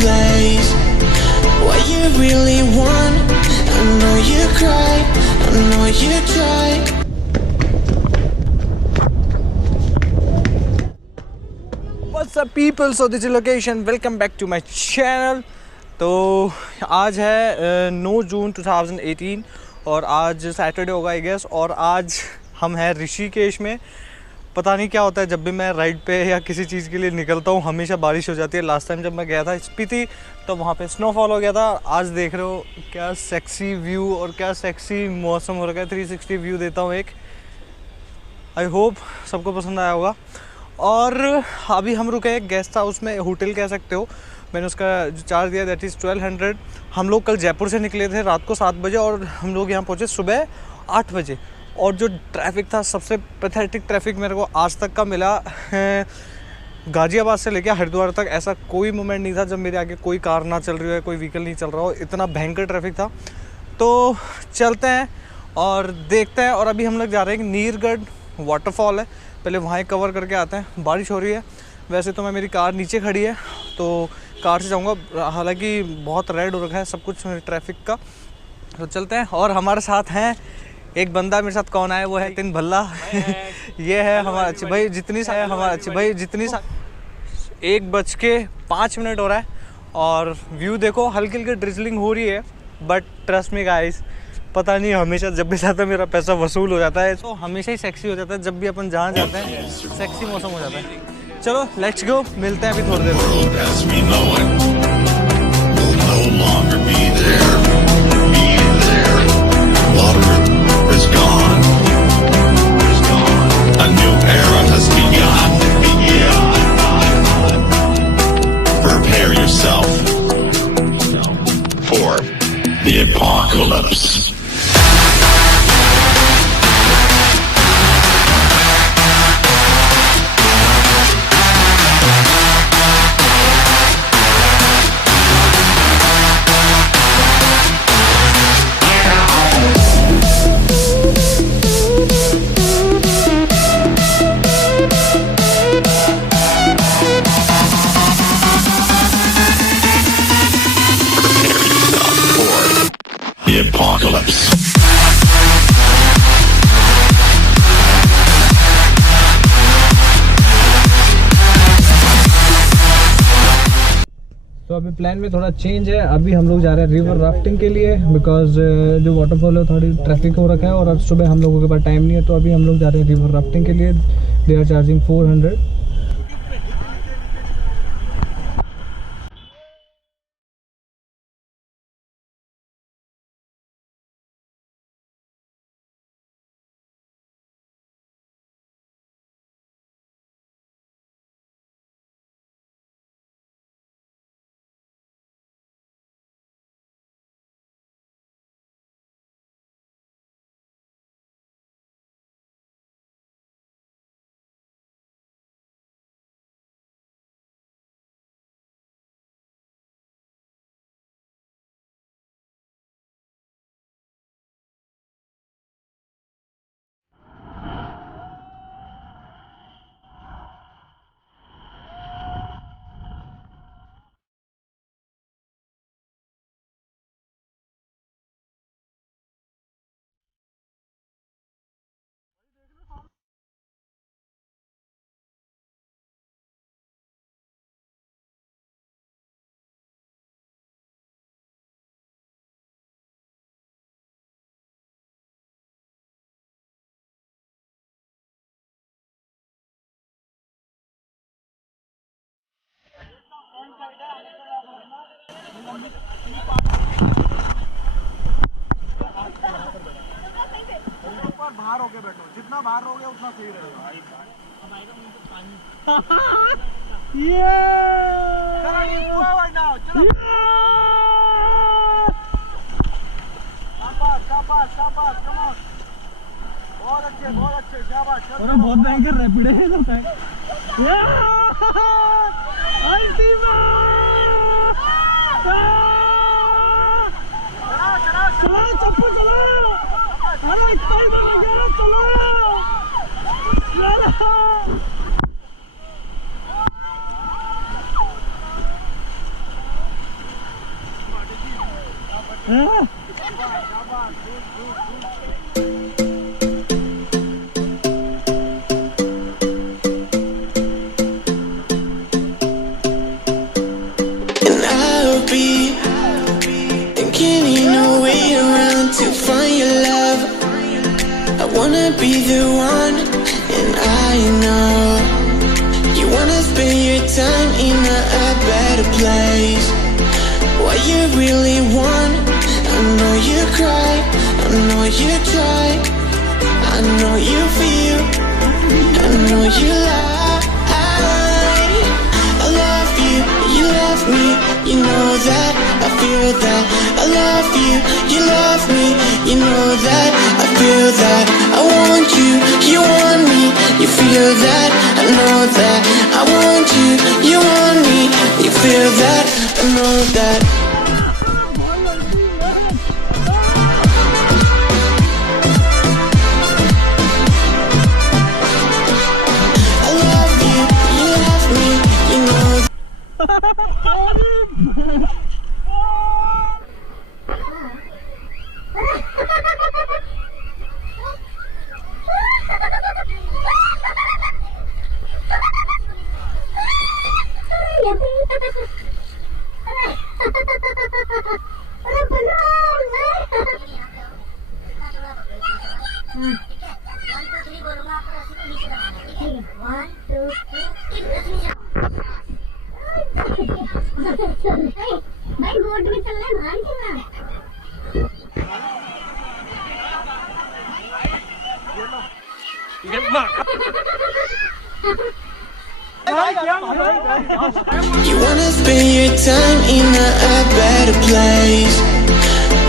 place. What you really want, I know you cry, I know you try. What's up people, so this is location, welcome back to my channel. तो आज है 9 जून 2018 और आज सैटरडे होगा I guess. और आज हम हैं ऋषिकेश में। पता नहीं क्या होता है, जब भी मैं राइड पे या किसी चीज़ के लिए निकलता हूँ हमेशा बारिश हो जाती है। लास्ट टाइम जब मैं गया था स्पीति तो वहाँ पे स्नोफॉल हो गया था। आज देख रहे हो क्या सेक्सी व्यू और क्या सेक्सी मौसम हो रखा है। 360 व्यू देता हूँ एक। आई होप सबको पसंद आया होगा। और अभी हम रुके हैं गेस्ट हाउस में, होटल कह सकते हो। मैंने उसका जो चार्ज दिया दैट इज़ 1200। हम लोग कल जयपुर से निकले थे रात को 7 बजे और हम लोग यहाँ पहुँचे सुबह 8 बजे। और जो ट्रैफिक था, सबसे पैथेटिक ट्रैफिक मेरे को आज तक का मिला है। गाज़ियाबाद से लेकर हरिद्वार तक ऐसा कोई मोमेंट नहीं था जब मेरे आगे कोई कार ना चल रही हो, कोई व्हीकल नहीं चल रहा हो। इतना भयंकर ट्रैफिक था। तो चलते हैं और देखते हैं। और अभी हम लोग जा रहे हैं कि नीर गढ़ वाटरफॉल है, पहले वहाँ कवर करके आते हैं। बारिश हो रही है वैसे तो, मैं मेरी कार नीचे खड़ी है तो कार से जाऊँगा। हालांकि बहुत रेड हो रखा है सब कुछ ट्रैफिक का। तो चलते हैं। और हमारे साथ हैं एक बंदा, मेरे साथ कौन आया वो है तीन भल्ला ये है हमारा अच्छे भाई जितनी सा है हमारा अच्छे भाई जितनी सा 1:05 हो रहा है। और व्यू देखो, हल्की हल्की ड्रिजलिंग हो रही है बट ट्रस्ट मी गाइस, पता नहीं हमेशा जब भी जाता है मेरा पैसा वसूल हो जाता है। तो हमेशा ही सेक्सी हो जाता है जब भी अपन जहाँ जाते हैं, सेक्सी मौसम हो जाता है। चलो लेट्स गो, मिलते हैं अभी थोड़ी देर The apocalypse. The apocalypse. तो अभी प्लान में थोड़ा चेंज है। अभी हम लोग जा रहे हैं रिवर राफ्टिंग के लिए, बिकॉज जो वाटरफॉल है थोड़ी ट्रैफिक हो रखा है और आज सुबह हम लोगों के पास टाइम नहीं है। तो अभी हम लोग जा रहे हैं रिवर राफ्टिंग के लिए। They are charging 400। बाहर होके बैठो, जितना बाहर रहोगे उतना सही रहेगा। बहुत अच्छे शाबाश। बहुत भयंकर रैपिड है होता है। चलो चप्पू चलो, अरे चलो। you feel, I know you lie. I love you, you love me, you know that, I feel that. I love you, you love me, you know that, I feel that. I want you, you want me, you feel that, I know that. I want you, you want me, you feel that, I know that. I love you, you love me, you know that. You wanna spend your time in a better place,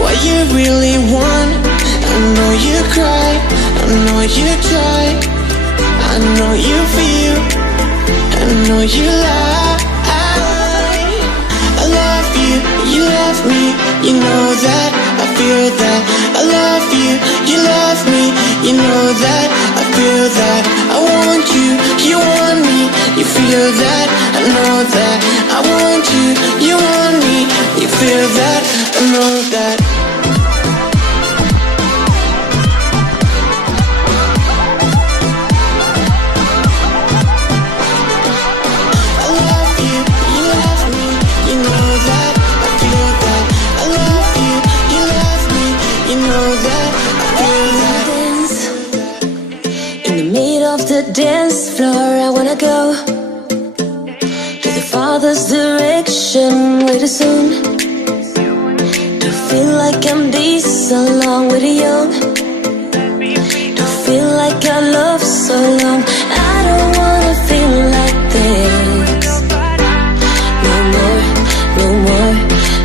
what you really want. I know you cry, I know you try, I know you feel, I know you lie. I love you, you love me, you know that, I feel that. I love you, you love me, you know that, I feel that. I want you, you want me, you feel that, I know that. I want you, you want me, you feel that, I know that. I love you, you love me, you know that, I feel that. I love you, you love me, you know that, I feel that. In the middle of the dance floor, I wanna go to the father's direction way too soon. To feel like I'm this along with the young. To feel like I love so long. I don't wanna feel like this. No more, no more,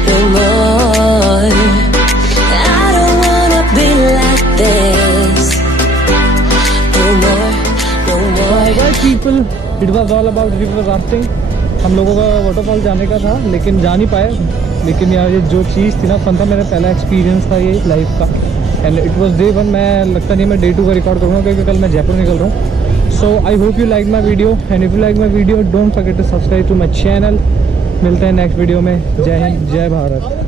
no more. I don't wanna be like this. No more, no more. Right people, it was all about river rafting. हम लोगों का वाटरफॉल जाने का था लेकिन जा नहीं पाए. लेकिन यार ये जो चीज़ थी ना, फन था, मेरा पहला एक्सपीरियंस था ये लाइफ का. And it was day 1. मैं लगता नहीं मैं डे 2 का रिकॉर्ड करूँगा क्योंकि कल मैं जयपुर निकल रहा हूँ. So I hope you like my video, and if you like my video don't forget to subscribe to my channel. मिलते हैं नेक्स्ट वीडियो में. जय हिंद, जय भारत.